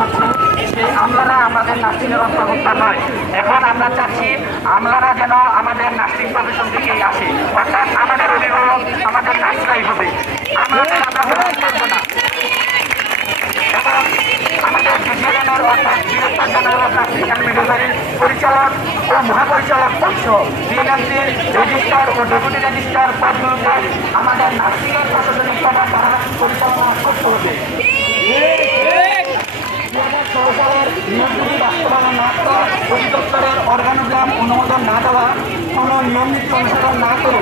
হচ্ছে সেই আমলারা আমাদের নার্সিংয়ের অন্তর্ভুক্ত নয়। এখন আমরা চাচ্ছি আমলারা যেন আমাদের নার্সিং প্রফেশন থেকেই আসে, অর্থাৎ আমাদের অভিভাবক আমাদের নার্সরাই হবে, আমরা গ্রহণ করবো না। এবং আমাদের বিজ্ঞানের অর্থাৎ director general of nursing and মিডওয়াইফারির পরিচালক ও মহাপরিচালক অংশ বিএনএমসির রেজিস্ট্রার ও ডেপুটি রেজিস্ট্রার পদগুলোতে আমাদের নার্সিংয়ের প্রশাসনিক সেবা দ্বারা পরিচালনা করতে হবে। নিয়োগগুলি বাস্তবায়ন না করা, অধিদপ্তরের অর্গানোগ্রাম অনুমোদন না দেওয়া, কোনো নিয়ম নীতি অনুসরণ না করে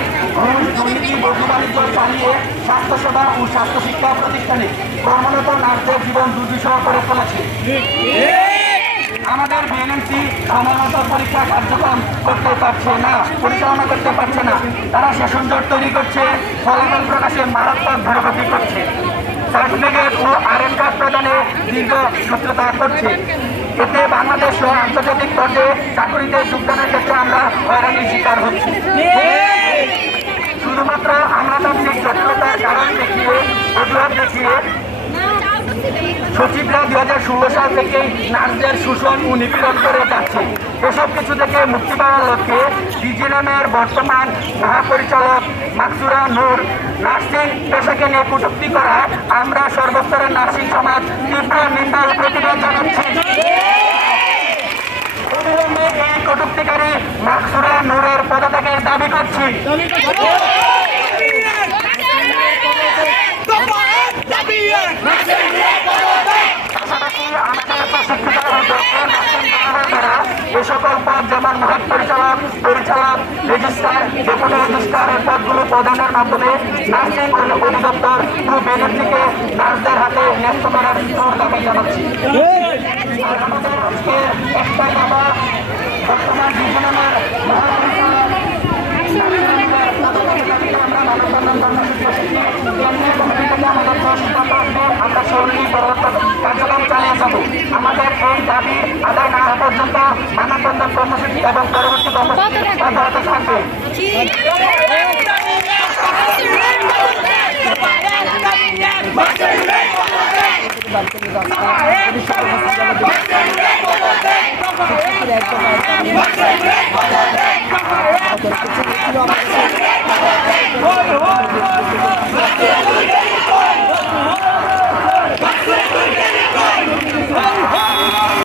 দুর্নীতি বৈধ বাণিজ্য চালিয়ে স্বাস্থ্যসেবা ও স্বাস্থ্য শিক্ষা প্রতিষ্ঠানে কর্মরত নার্সদের জীবন দুর্বিষহ করে চলেছে। আমাদের বিএনএমসি সময়মত পরীক্ষা কার্যক্রম করতে পারছে না, পরিচালনা করতে পারছে না। তারা সেশন জট তৈরি করছে, ফলাফল প্রকাশে মারাত্মক ধীরগতি করছে, সার্টিফিকেট ও আরএন কার্ড প্রদানে দীর্ঘ সূত্রতা করছে। এতে বাংলাদেশ ও আন্তর্জাতিক পর্যায়ে চাকরিতে যোগদানের ক্ষেত্রে আমরা হয়রানির শিকার হচ্ছি। শুধুমাত্র আমলাতান্ত্রিক জটিলতার কারণ দেখিয়ে, অজুহাত দেখিয়ে সচিবরা 2016 সাল থেকেই নার্সদের শোষণ ও নিপীড়ন করে যাচ্ছে। এসব কিছু থেকে মুক্তি পাওয়ার লক্ষ্যে ডিজিএনএমের বর্তমান মহাপরিচালক মাকসুরা নূর নার্সিং পেশাকে নিয়ে কটূক্তি করা আমরা সর্বস্তরের নার্সিং সমাজ তীব্র নিন্দা ও প্রতিবাদ জানাচ্ছি। অবিলম্বে এই কটূক্তিকারী মাকসুরা নূরের পদত্যাগের দাবি করছি। এ সকল পদ যেমন মহাপরিচালক, পরিচালক, রেজিস্ট্রার, ডেপুটি রেজিস্ট্রারের পদগুলো প্রদানের মাধ্যমে নার্সিং অধিদপ্তর ও বিএনএমসিকে নার্সদের হাতে ন্যস্ত করার দাবি জানাচ্ছি। একটা বাবা বর্তমান ডিজিএনএমের আমরা সরকারি কার্যক্রম চালিয়ে যাব। আমাদের এই দাবি আদায় না হওয়া পর্যন্ত মানববন্ধন কর্মসূচি এবং পরবর্তী কর্মসূচি অব্যাহত থাকবে। একদম